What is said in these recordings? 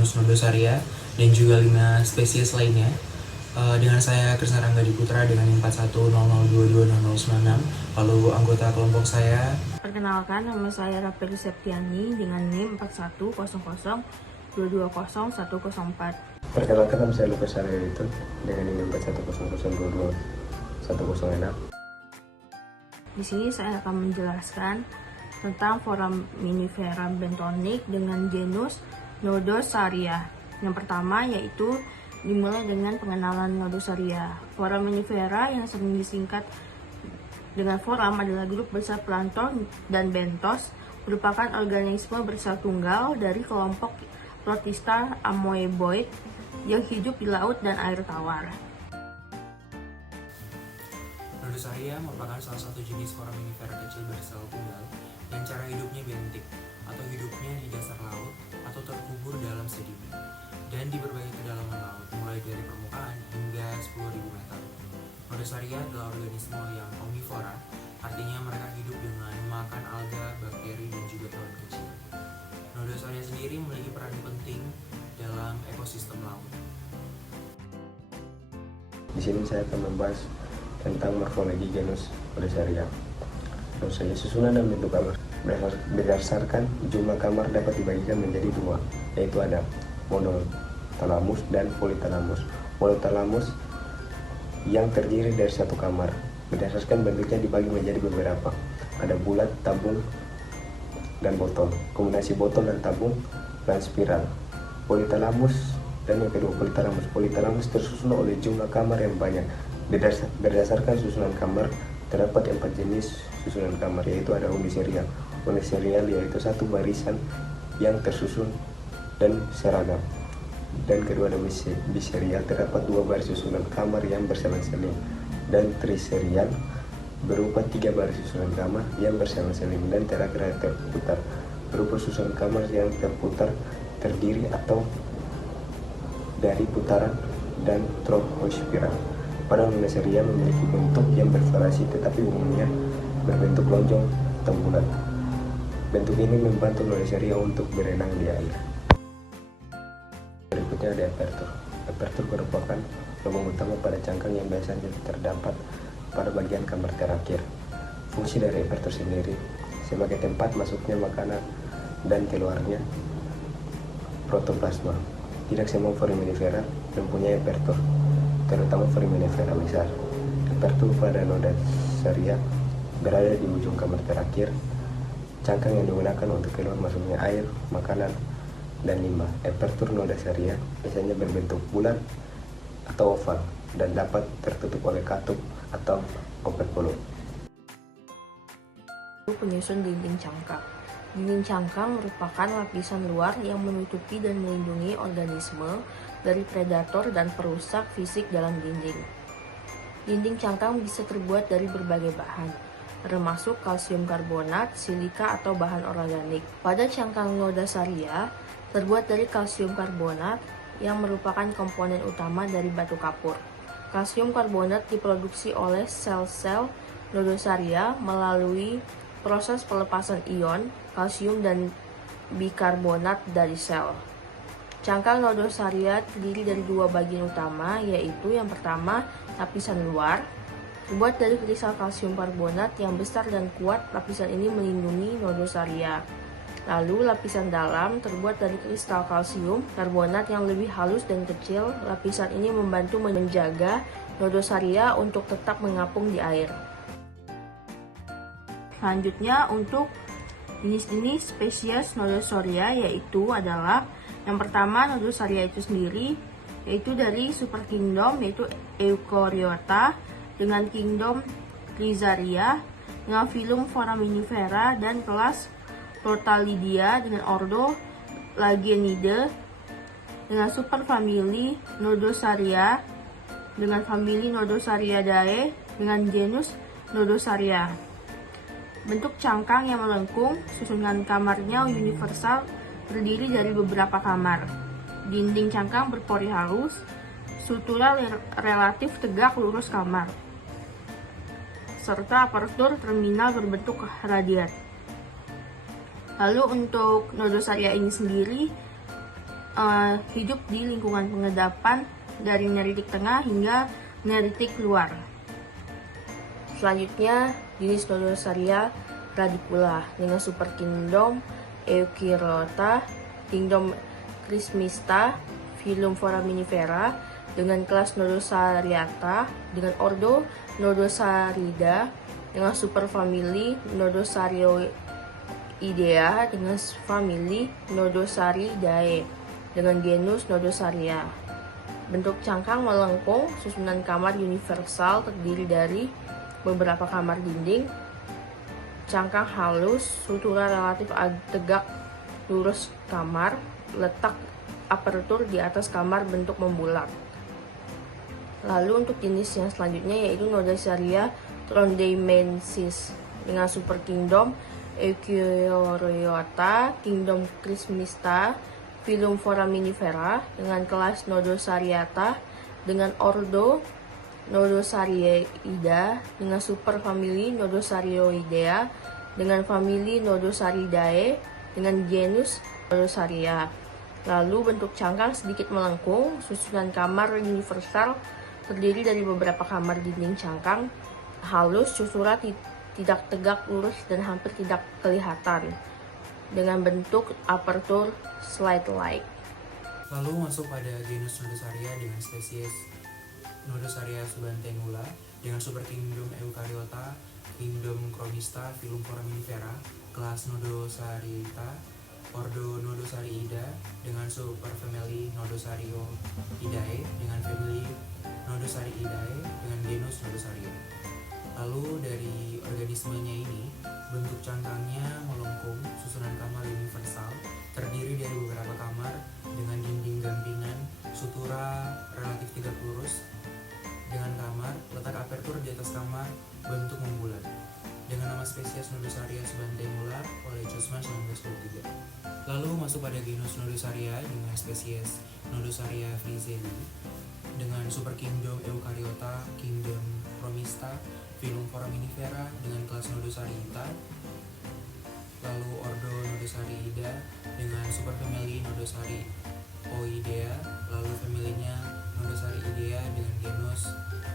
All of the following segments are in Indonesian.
genus Nodosaria dan juga 5 spesies lainnya. Dengan saya Krisna Rangga Diputra dengan NIM 4100220096. Lalu anggota kelompok saya. Perkenalkan, nama saya Rapeli Septiani dengan NIM 4100220104. Perkenalkan, nama saya Lukas Arya itu dengan NIM 4100220106. Di sini saya akan menjelaskan tentang Foraminifera bentonik dengan genus Nodosaria. Yang pertama yaitu dimulai dengan pengenalan Nodosaria. Foraminifera yang sering disingkat dengan foram adalah grup besar plankton dan bentos, merupakan organisme bersel tunggal dari kelompok Protista amoeboid yang hidup di laut dan air tawar. Nodosaria merupakan salah satu jenis foraminifera kecil bersel tunggal yang cara hidupnya bentik atau hidupnya di dasar laut atau terkubur dalam sedimen dan di berbagai kedalaman laut mulai dari permukaan hingga 10.000 meter. Nodosaria adalah organisme yang omnivora, artinya mereka hidup dengan makan alga, bakteri, dan juga hewan kecil. Nodosaria sendiri memiliki peran penting dalam ekosistem laut. Di sini saya akan membahas tentang morfologi genus Nodosaria. Nodosaria susunan dan bentuk kamar berdasarkan jumlah kamar dapat dibagikan menjadi dua, yaitu ada monotalamus dan polytalamus. Monotalamus yang terdiri dari satu kamar, berdasarkan bentuknya dibagi menjadi beberapa. Ada bulat, tabung, dan botol. Kombinasi botol dan tabung dan spiral. Polytalamus dan yang kedua polytalamus. Polytalamus tersusun oleh jumlah kamar yang banyak. Berdasarkan susunan kamar terdapat 4 jenis susunan kamar, yaitu ada uniserial. Uniserial yaitu satu barisan yang tersusun dan seragam. Dan kedua ada biserial, terdapat 2 baris susunan kamar yang berselang-seling. Dan triserial berupa 3 baris susunan kamar yang berselang-seling. Dan terakhir terputar berupa susunan kamar yang terputar terdiri atau dari putaran dan tropospiral. Pada Nodosaria memiliki bentuk yang bervariasi tetapi umumnya berbentuk lonjong atau bulat. Bentuk ini membantu Nodosaria untuk berenang di air. Berikutnya ada apertur. Apertur merupakan lubang utama pada cangkang yang biasanya terdapat pada bagian kamar terakhir. Fungsi dari apertur sendiri sebagai tempat masuknya makanan dan keluarnya protoplasma. Tidak semua foraminifera mempunyai apertur, terutama foraminifera besar. Apertur pada Nodosaria berada di ujung kamar terakhir, cangkang yang digunakan untuk keluar masuknya air, makanan, dan limbah. Apertur Nodosaria biasanya berbentuk bulat atau oval dan dapat tertutup oleh katup atau operculum. Penyusun dinding cangkang. Dinding cangkang merupakan lapisan luar yang menutupi dan melindungi organisme dari predator dan perusak fisik dalam dinding. Dinding cangkang bisa terbuat dari berbagai bahan, termasuk kalsium karbonat, silika, atau bahan organik. Pada cangkang Nodosaria terbuat dari kalsium karbonat yang merupakan komponen utama dari batu kapur. Kalsium karbonat diproduksi oleh sel-sel Nodosaria melalui proses pelepasan ion kalsium dan bikarbonat dari sel. Cangkang Nodosaria terdiri dari 2 bagian utama, yaitu yang pertama lapisan luar, terbuat dari kristal kalsium karbonat yang besar dan kuat. Lapisan ini melindungi Nodosaria. Lalu lapisan dalam terbuat dari kristal kalsium karbonat yang lebih halus dan kecil. Lapisan ini membantu menjaga Nodosaria untuk tetap mengapung di air. Selanjutnya untuk jenis-jenis spesies Nodosaria yaitu adalah yang pertama Nodosaria itu sendiri, yaitu dari super kingdom yaitu Eukaryota dengan kingdom Rhizaria, dengan filum Foraminifera dan kelas Protalidia dengan ordo Lagienidae, dengan superfamili Nodosaria dengan famili Nodosariidae dengan genus Nodosaria. Bentuk cangkang yang melengkung, susunan kamarnya universal, terdiri dari beberapa kamar. Dinding cangkang berpori halus, struktural relatif tegak lurus kamar, serta apertur terminal berbentuk radiat. Lalu untuk Nodosaria ini sendiri hidup di lingkungan pengendapan dari neritik tengah hingga neritik luar. Selanjutnya, jenis Nodosaria radicula dengan superkingdom Eukaryota, kingdom Crismista, phylum Foraminifera dengan kelas Nodosariata, dengan ordo Nodosarida, dengan superfamili Nodosarioidea, dengan famili Nodosaridae, dengan genus Nodosaria. Bentuk cangkang melengkung, susunan kamar universal terdiri dari beberapa kamar dinding, cangkang halus, struktura relatif tegak lurus kamar, letak apertur di atas kamar bentuk membulat. Lalu untuk jenis yang selanjutnya yaitu Nodosaria trondheimensis dengan superkingdom Eukaryota, kingdom Crismista, phylum Foraminifera dengan kelas Nodosariata, dengan ordo Nodosarioida, dengan superfamili Nodosarioidea, dengan famili Nodosaridae, dengan genus Nodosaria. Lalu bentuk cangkang sedikit melengkung, susunan kamar universal terdiri dari beberapa kamar dinding cangkang halus, struktura tidak tegak lurus dan hampir tidak kelihatan, dengan bentuk apertur slide-like. Lalu masuk pada genus Nodosaria dengan spesies Nodosaria subantengula dengan superkingdom Eukaryota, kingdom Chromista, phylum Foraminifera, kelas Nodosarita, ordo Nodosariida dengan superfamili Nodosarioidae, dengan famili Nodosariidae, dengan genus Nodosaria. Lalu dari organismenya ini, bentuk cangkangnya melengkung, susunan kamar universal terdiri dari beberapa kamar dengan dinding gampingan, struktura relatif tegak lurus dengan kamar, letak apertur di atas kamar bentuk membulat, dengan nama spesies Nodosaria subantengula oleh Jusman 1923. Lalu masuk pada genus Nodosaria dengan spesies Nodosaria frizeli dengan superkingdom Eukaryota, kingdom Chromista, phylum Foraminifera dengan kelas Nodosarita, lalu ordo Nodosariida dengan superfamili Nodosarioidea, lalu familinya Nodosariidea dengan genus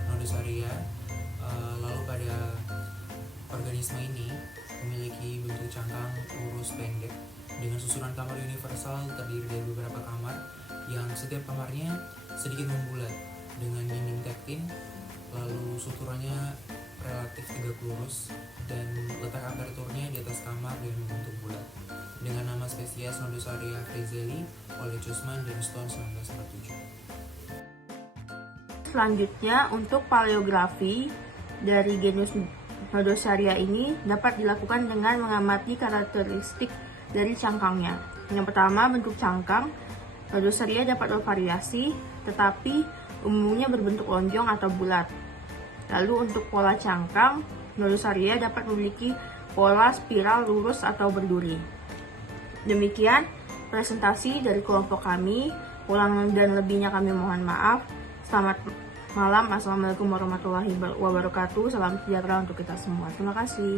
Nodosaria. Lalu pada organisme ini memiliki bentuk cangkang lurus pendek dengan susunan kamar universal terdiri dari beberapa kamar yang setiap kamarnya sedikit membulat dengan dinding tektin, lalu strukturanya relatif tegak lurus dan letak aperturnya di atas kamar dengan bentuk bulat, dengan nama spesies Nodosaria frizeli oleh Jusman dan Stone 1947. Selanjutnya, untuk paleografi dari genus Nodosaria ini dapat dilakukan dengan mengamati karakteristik dari cangkangnya. Yang pertama, bentuk cangkang. Nodosaria dapat bervariasi, tetapi umumnya berbentuk lonjong atau bulat. Lalu untuk pola cangkang, Nodosaria dapat memiliki pola spiral, lurus, atau berduri. Demikian presentasi dari kelompok kami. Kurang dan lebihnya kami mohon maaf. Selamat malam. Assalamualaikum warahmatullahi wabarakatuh. Salam sejahtera untuk kita semua. Terima kasih.